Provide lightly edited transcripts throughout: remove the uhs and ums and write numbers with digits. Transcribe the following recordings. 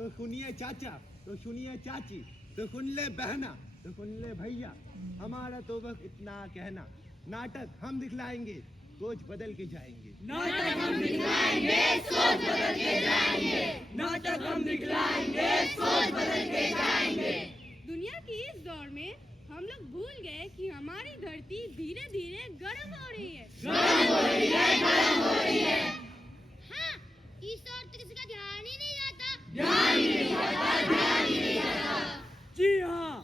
तो सुनिए चाचा, तो सुनिए चाची, तो सुन ले बहना, तो सुन ले भैया, हमारा तो बस इतना कहना। नाटक हम दिखलाएंगे, सोच बदल के जाएंगे। नाटक हम दिखलाएंगे, सोच बदल के जाएंगे। नाटक हम दिखलाएंगे, सोच बदल के जाएंगे। दुनिया की इस दौड़ में हम लोग भूल गए कि हमारी धरती धीरे धीरे गर्म हो रही है। गर्म हो रही है, गर्म हो रही है। हाँ, इस ओर तो किसी का ध्यान ही नहीं आता। ध्यान ही नहीं आता, ध्यान ही नहीं आता। जी हाँ,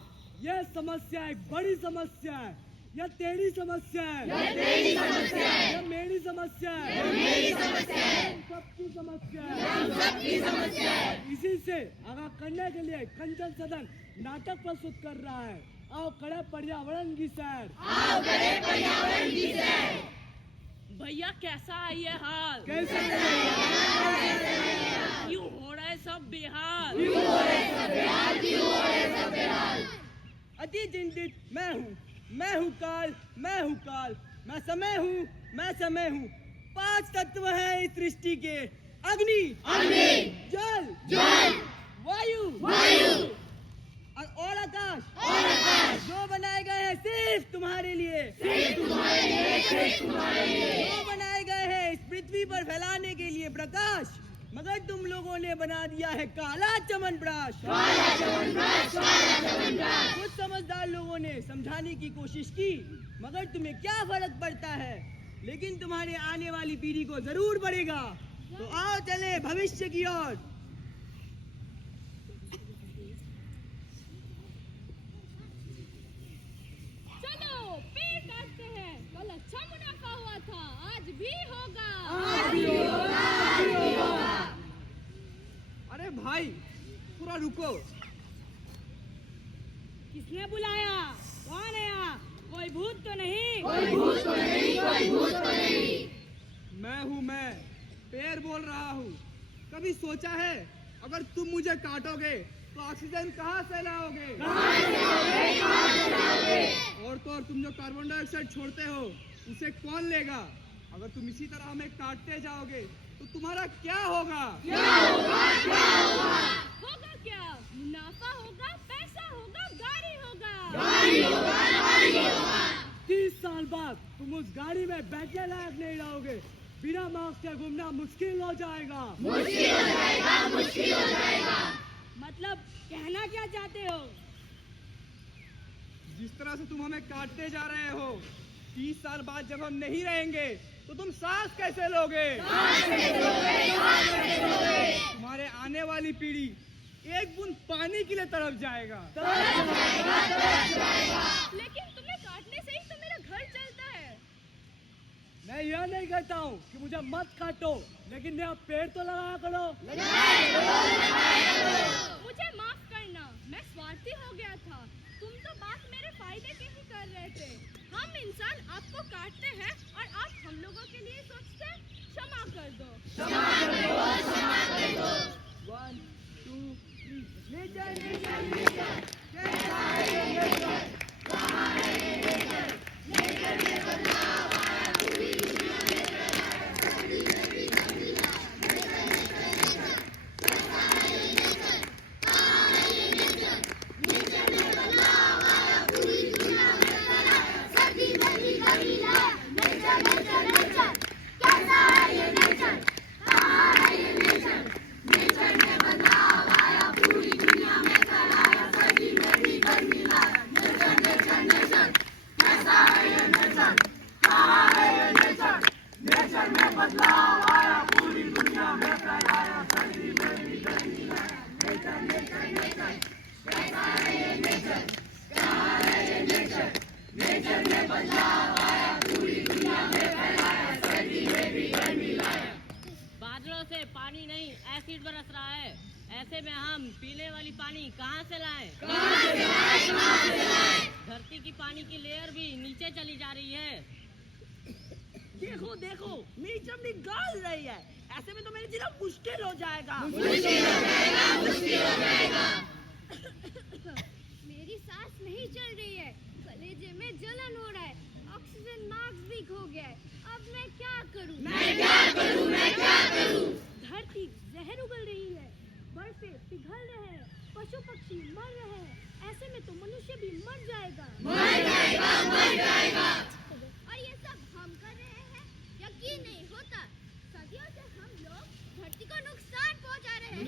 यह समस्या एक बड़ी समस्या है। यह तेरी समस्या है, यह तेरी समस्या है, यह मेरी समस्या है, यह मेरी समस्या है, हम सबकी समस्या यह है, हम सबकी समस्या है। इसी से आगाह करने के लिए कंचन सदन नाटक प्रस्तुत कर रहा है। आओ करे पर्यावरण की सैर, आओ करें पर्यावरण की सैर। भैया कैसा है ये हाल? कैसे क्यों हो रहा है सब बेहाल? क्यों हो रहे सब बेहाल, क्यों हो रहे सब बेहाल। अति चिंतित मैं हूँ काल, मैं हूँ काल, मैं समय हूँ, मैं समय हूँ। 5 तत्व हैं इस सृष्टि के, अग्नि, अग्नि, जल, जल, वायु, वायु और आकाश, और आकाश। जो बनाए गए हैं सिर्फ तुम्हारे लिए, सिर्फ तुम्हारे लिए, सिर्फ तुम्हारे लिए। जो बनाए गए हैं इस पृथ्वी पर फैलाने के लिए प्रकाश, मगर तुम लोगों ने बना दिया है काला चमनप्राश। काला चमनप्राश, काला चमनप्राश। कुछ समझदार लोगों ने समझाने की कोशिश की, मगर तुम्हें क्या फर्क पड़ता है। लेकिन तुम्हारे आने वाली पीढ़ी को जरूर पड़ेगा। तो आओ चले भविष्य की ओर। चलो पेड़ काटते हैं, कल अच्छा मुनाफा हुआ था, आज भी होगा। आज भी होगा, आज भी होगा। अरे भाई पूरा रुको। किसने बुलाया? कौन है यहाँ? कोई भूत तो नहीं? कोई भूत तो नहीं, कोई भूत तो नहीं। मैं पेड़ बोल रहा हूँ। कभी सोचा है अगर तुम मुझे काटोगे तो ऑक्सीजन कहाँ से लाओगे? कहाँ से लाओगे, कहाँ से लाओगे। और तो और तुम जो कार्बन डाइऑक्साइड छोड़ते हो उसे कौन लेगा? अगर तुम इसी तरह हमें काटते जाओगे तो तुम्हारा क्या होगा? क्या होगा, क्या होगा। होगा क्या? मुनाफा होगा, पैसा होगा, गाड़ी होगा। गाड़ी होगा, गाड़ी होगा। 30 साल बाद तुम उस गाड़ी में बैठने लायक नहीं रहोगे। बिना मास्क के घूमना मुश्किल हो जाएगा। मुश्किल हो जाएगा, मुश्किल हो जाएगा। मतलब कहना क्या चाहते हो? जिस तरह से तुम हमें काटते जा रहे हो, 30 साल बाद जब हम नहीं रहेंगे तो तुम सांस कैसे लोगे? सांस कैसे लोगे, सांस कैसे लोगे। तुम्हारे आने वाली पीढ़ी एक बूंद पानी के लिए तड़प जाएगा। तरस जाएगा, तरस जाएगा। लेकिन तुम्हें काटने से ही तो मेरा घर चलता है। मैं यह नहीं कहता हूँ कि मुझे मत काटो, लेकिन मेरा पेड़ तो लगाया करो। मुझे माफ करना, मैं स्वार्थी हो गया था। तुम तो बात मेरे फायदे की ही कर रहे थे। हम इंसान आपको काटते हैं और आप हम लोगों के लिए सोचते हैं। क्षमा कर दो। क्षमा कर दो, क्षमा कर दो। 1 2 3 नेचर नेचर नेचर कैसा है ये नेचर? कहाँ है ये नेचर? नेचर में बदलाव आया, पूरी दुनिया में फैलाया, सर्दी में भी बदला। नेचर नेचर नेचर, कैसा है ये नेचर? कहाँ है ये नेचर? नेचर में बदलाव आया, पूरी दुनिया में फैलाया, सर्दी में भी बदला। नेचर नेचर नेचर, कैसा है ये नेचर? कहाँ है ये नेचर? नेचर में बदलाव आया, पूरी दुनिया में फैलाया, सर्दी में भी गर्मी लाया। नेचर नेचर नेचर, कैसा है ये नेचर? कहाँ है ये नेचर? नेचर में बदलाव आया, पूरी दुनिया में फैलाया, सर्दी में भी गर्मी लाया। नेचर नेचर नेचर, कैसा है ये नेचर? कहाँ है ये नेचर? नेचर में बदलाव आया, पूरी दुनिया में फैलाया, सर्दी में भी गर्मी लाया। बादलों से पानी नहीं एसिड बरस रहा है। ऐसे में हम पीने वाली पानी कहाँ से लाएं? कहाँ से लाएं, कहाँ से लाएं? धरती की पानी की लेयर भी नीचे चली जा रही है। देखो देखो मेरी चमड़ी गाल रही है। ऐसे में तो मेरे जीना मुश्किल हो जाएगा। मुश्किल हो जाएगा, मुश्किल हो जाएगा। मेरी सांस नहीं चल रही है, कलेजे में जलन हो रहा है, ऑक्सीजन मास्क भी खो गया है। अब मैं क्या करूं? मैं क्या करूं, मैं क्या करूं? धरती जहर उगल रही है, बर्फे पिघल रहे हैं, पशु पक्षी मर रहे हैं, ऐसे में तो मनुष्य भी मर जाएगा। और ये सब हम कर रहे हैं, यकीन नहीं होता। सदियों से हम लोग धरती को नुकसान पहुंचा रहे हैं।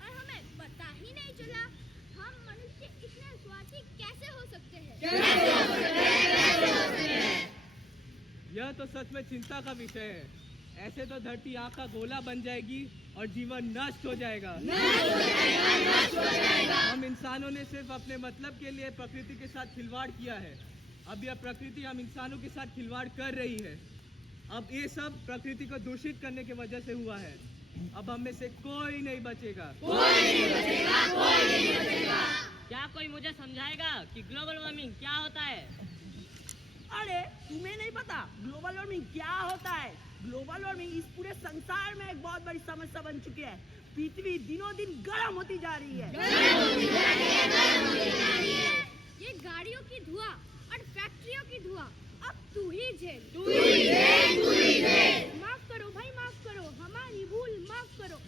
और हमें पता ही नहीं चला। हम मनुष्य इतने स्वार्थी कैसे हो सकते हैं? यह तो सच में चिंता का विषय है। ऐसे तो धरती आग का गोला बन जाएगी और जीवन नष्ट हो जाएगा। हम इंसानों ने सिर्फ अपने मतलब के लिए प्रकृति के साथ खिलवाड़ किया है। अब यह प्रकृति हम इंसानों के साथ खिलवाड़ कर रही है। अब ये सब प्रकृति को दूषित करने की वजह से हुआ है। अब हम में से कोई नहीं बचेगा। क्या कोई मुझे समझाएगा कि ग्लोबल वार्मिंग क्या होता है? अरे तुम्हें नहीं पता ग्लोबल वार्मिंग क्या होता है? ग्लोबल वार्मिंग इस पूरे संसार में एक बहुत बड़ी समस्या बन चुकी है। पृथ्वी दिनों दिन गर्म होती जा रही है। ये गाड़ियों की धुआं और फैक्ट्रियों की धुआं अब तू ही झेल। माफ करो भाई, माफ करो, हमारी भूल माफ करो।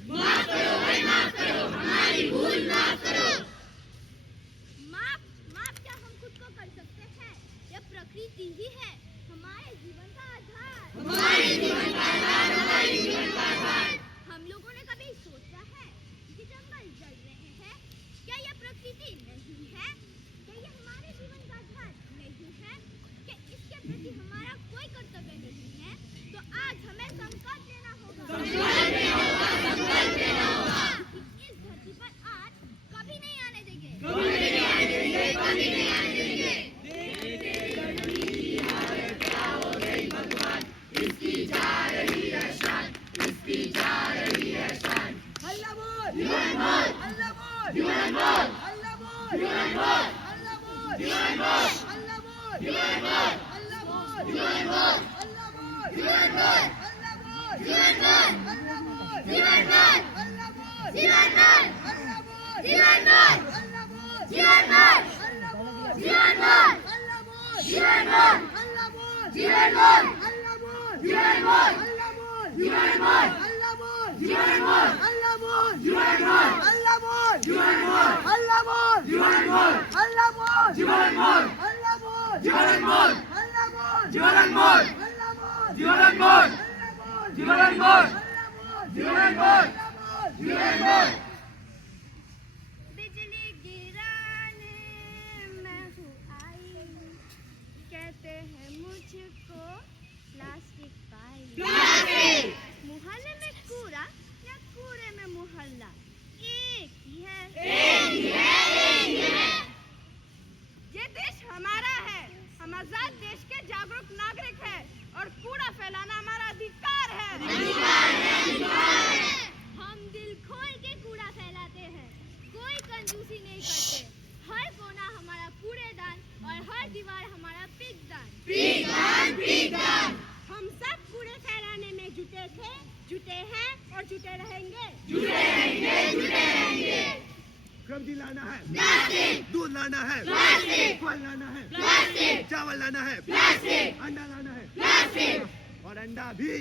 माफ क्या हम खुद को कर सकते हैं? यह प्रकृति ही है, हमारे जीवन का आधार। हम लोगों ने कभी सोचा है कि जंगल जल रहे हैं, क्या यह प्रकृति नहीं है? क्या यह हमारे जीवन का आधार नहीं है? क्या इसके प्रति हमारा कोई कर्तव्य नहीं है? तो आज हमें संकल्प लेना होगा कि इस धरती पर आग कभी नहीं आने देंगे। हल्ला बोल, हल्ला बोल, हल्ला बोल, हल्ला बोल, हल्ला बोल, हल्ला बोल, हल्ला बिजली गिराने मैं हूँ आई, कहते हैं मुझको प्लास्टिक पाई। मोहल्ले में कूड़ा या कूड़े में मोहल्ला एक ही है। ये देश हमारा है, हम आजाद देश के जागरूक नागरिक हैं और कूड़ा फैलाना हमारा अधिकार है। हम दिल खोल के कूड़ा फैलाते हैं, कोई कंजूसी नहीं करते। हर कोना हमारा कूड़ेदान और हर दीवार हमारा पिकदान। हम सब कूड़े फैलाने में जुटे थे, जुटे हैं और जुटे रहेंगे। सब्जी लाना है, दूध लाना है, फल लाना है, चावल लाना है, अंडा लाना है, और अंडा भी।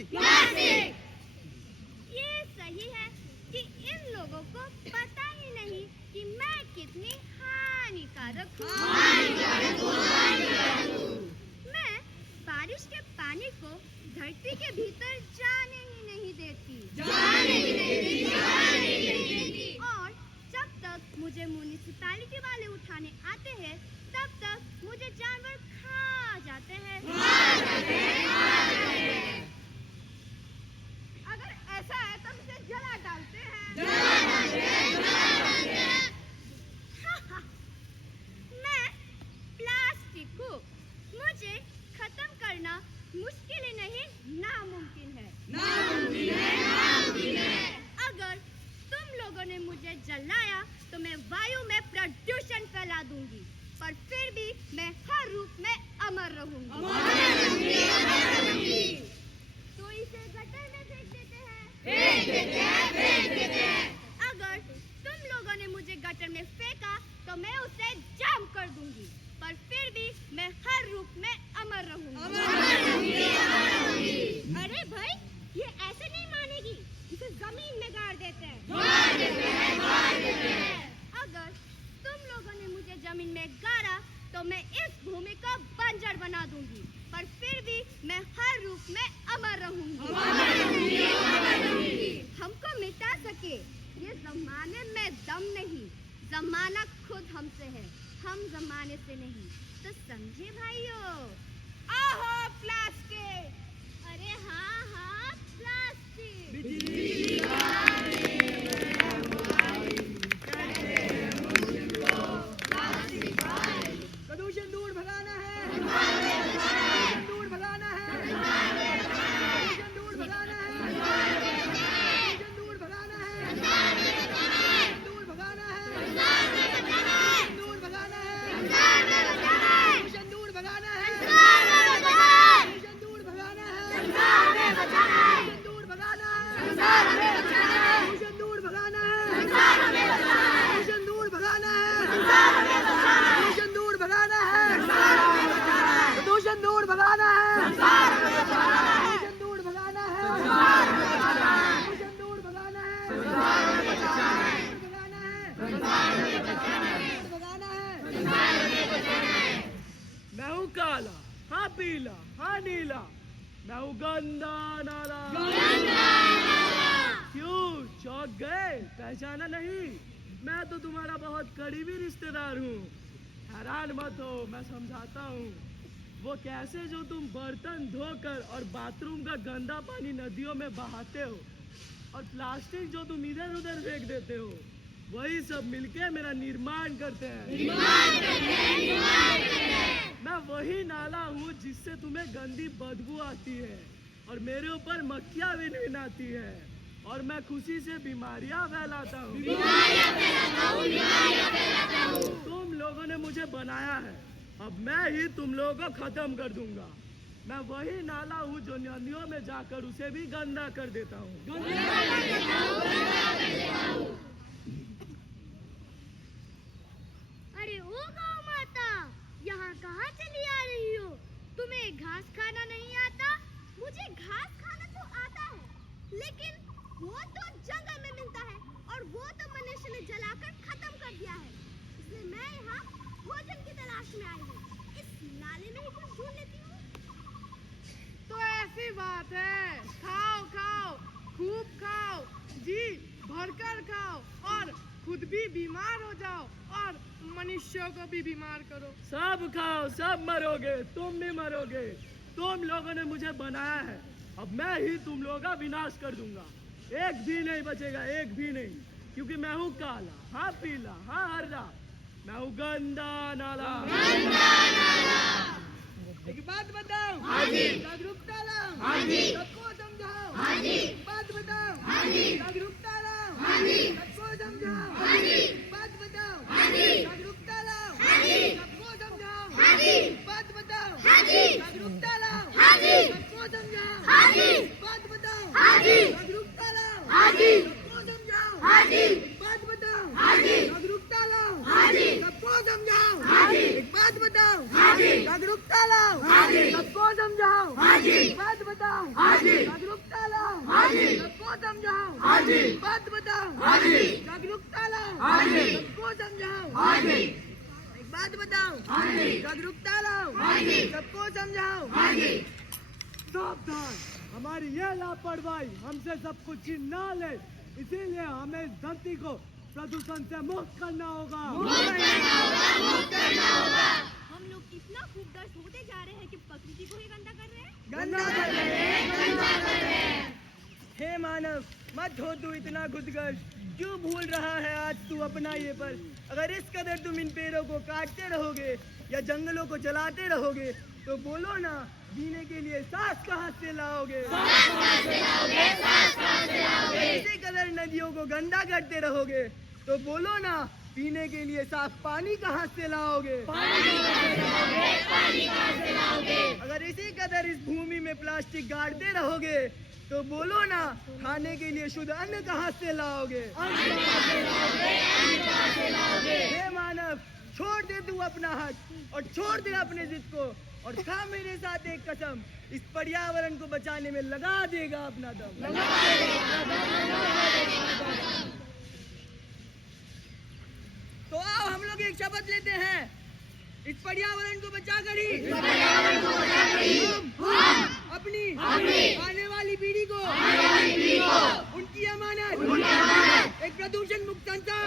ये सही है कि इन लोगों को पता ही नहीं कि मैं कितनी हानिकारक हूँ। मैं बारिश के पानी को धरती के भीतर जाने ही नहीं देती। और जब तक मुझे म्युनिसिपैलिटी वाले उठाने आते हैं, तब तक मुझे जानवर खा जाते हैं। अगर ऐसा है तो इसे जला डालते हैं। मैं प्लास्टिक हूँ, मुझे खत्म करना मुश्किल ही नहीं नामुमकिन है। अगर तुम लोगों ने मुझे जलाया तो मैं वायु में प्रदूषण फैला दूंगी, पर फिर भी मैं हर रूप में अमर रहूंगी। तो इसे गटर में फेंक देते हैं। में गाड़ देते हैं। अगर तुम लोगों ने मुझे जमीन में गाड़ा तो मैं इस भूमि को बंजर बना दूंगी, पर फिर भी मैं हर रूप में अमर रहूंगी। हमको मिटा सके ये जमाने में दम नहीं, जमाना खुद हमसे है, हम जमाने से नहीं। तो समझे भाइयों? आहो प्लास्टिक, अरे हाँ हाँ प्लास्टिक। प्रदूषण दूर भगाना है, प्रदूषण दूर भगाना है, प्रदूषण दूर भगाना है, प्रदूषण दूर भगाना है, दूर भगाना है, दूर भगाना है, प्रदूषण दूर भगाना है, प्रदूषण दूर भगाना है, प्रदूषण दूर भगाना है, प्रदूषण दूर भगाना है, प्रदूषण दूर भगाना है, प्रदूषण दूर भगाना है, प्रदूषण दूर भगाना है, प्रदूषण दूर भगाना है, प्रदूषण दूर भगाना है, मैं हूँ काला, हाँ पीला, हाँ नीला, मैं हूँ गंदा नाला। क्यों चौंक गए? पहचाना नहीं? मैं तो तुम्हारा बहुत करीबी रिश्तेदार हूँ। हैरान मत हो, मैं समझाता हूँ। वो कैसे जो तुम बर्तन धोकर और बाथरूम का गंदा पानी नदियों में बहाते हो और प्लास्टिक जो तुम इधर उधर फेंक देते हो, वही सब मिलके मेरा निर्माण करते हैं। मैं वही नाला हूँ जिससे तुम्हें गंदी बदबू आती है और मेरे ऊपर मक्खियाँ भी भिनभिनाती है और मैं खुशी से बीमारियाँ फैलाता हूँ। तुम लोगों ने मुझे बनाया है, अब मैं ही तुम लोगों को खत्म कर दूंगा। मैं वही नाला हूँ जो नदियों में जाकर उसे भी गंदा कर देता हूँ। अरे ओ गौ माता, यहाँ कहाँ चली आ रही हो? तुम्हें घास खाना नहीं आता? मुझे घास खाना तो आता है, लेकिन वो तो जंगल में मिलता है और वो तो मनुष्य ने जलाकर खत्म कर दिया है। इसलिए मैं यहाँ भोजन की तलाश में आई हूँ। इस नाले में ही कुछ ढूंढ लेती हूँ। तो ऐसी बात है, खाओ खाओ, खूब खाओ, जी भरकर खाओ और खुद भी बीमार हो जाओ और मनुष्यों को भी बीमार करो। सब खाओ, सब मरोगे, तुम भी मरोगे। तुम लोगों ने मुझे बनाया है, अब मैं ही तुम लोगों का विनाश कर दूंगा। एक भी नहीं बचेगा, एक भी नहीं, क्योंकि मैं हूँ काला, हाँ पीला, हाँ हरा, मैं हूँ गंदा नाला। एक बात बताओ, जागरूकता लाओ, सबको समझाओ। बात बताओ, जागरूकता लाओ, सबको समझाओ। बात बताओ, जागरूकता लाओ, सबको समझाओ। बात बताओ, जागरूकता लाओ, सबको समझाओ। बात बताओ, जागरूकता लाओ, सबको समझाओ। बात बताओ, जागरूकता लाओ, सबको समझाओ। एक बात बताओ, जागरूकता लाओ, सबको समझाओ। बात बताओ, जागरूकता लाओ, सबको समझाओ। बात बताओ, जागरूकता लाओ, सबको समझाओ। एक बात बताओ, जागरूकता लाओ, सबको समझाओ। सावधान, हमारी यह लापरवाही हमसे सब कुछ छीन ना ले, इसीलिए हमें इस धरती को प्रदूषण से मुक्त करना होगा। हम लोग इतना खूबदर्श होते जा रहे हैं कि प्रकृति को ही गंदा कर रहे हैं। हे मानव, मत हो तू इतना खुदगर्ज। क्यों भूल रहा है आज तू अपना ये पर? अगर इस कदर तुम इन पेड़ों को काटते रहोगे या जंगलों को जलाते रहोगे तो बोलो ना, जीने के लिए सांस कहाँ से लाओगे? इसी कदर नदियों को गंदा करते रहोगे तो बोलो ना, पीने के लिए साफ पानी कहाँ से लाओगे? अगर इसी कदर इस भूमि में प्लास्टिक गाड़ते रहोगे तो बोलो ना, खाने के लिए शुद्ध अन्न कहाँ से लाओगे? हे मानव, छोड़ दे तू अपना हक और छोड़ दे अपने जिद को। और खा मेरे साथ एक कसम, इस पर्यावरण को बचाने में लगा देगा अपना दम। तो आओ हम लोग एक शपथ लेते हैं, इस पर्यावरण को बचाकर ही हम अपनी आने वाली पीढ़ी को उनकी अमानत एक प्रदूषण मुक्त संसार